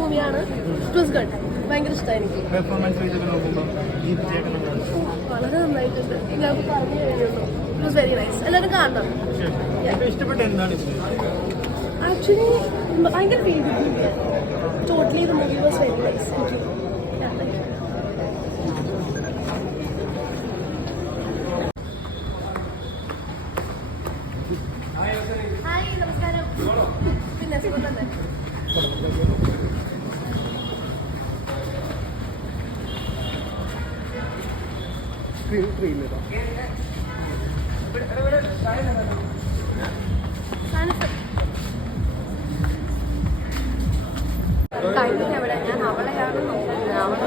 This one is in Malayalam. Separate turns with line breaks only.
മൂവിയാണ് ഇറ്റ് വാസ് ഗുഡ് ഭയങ്കര ഇഷ്ടമായി എനിക്ക്. വളരെ നന്നായിട്ടുണ്ട്. ഞാൻ പറഞ്ഞു കഴിയുള്ളൂ. ഇറ്റ് വാസ് വെരി നൈസ് എല്ലാവരും കാണണം. ആക്ച്വലി ഭയങ്കര ഫീൽ ഗുഡ് മൂവിയാണ് totally the movie was very nice. Hi നമസ്കാരം. പിന്നെ സുഖം തന്നെ?
സ്ക്രീൻ സ്ക്രീനിലേതാ
കഴിഞ്ഞ അവിടെ ഞാൻ അവളെയാണ് നോക്കുന്നത്. അവളെ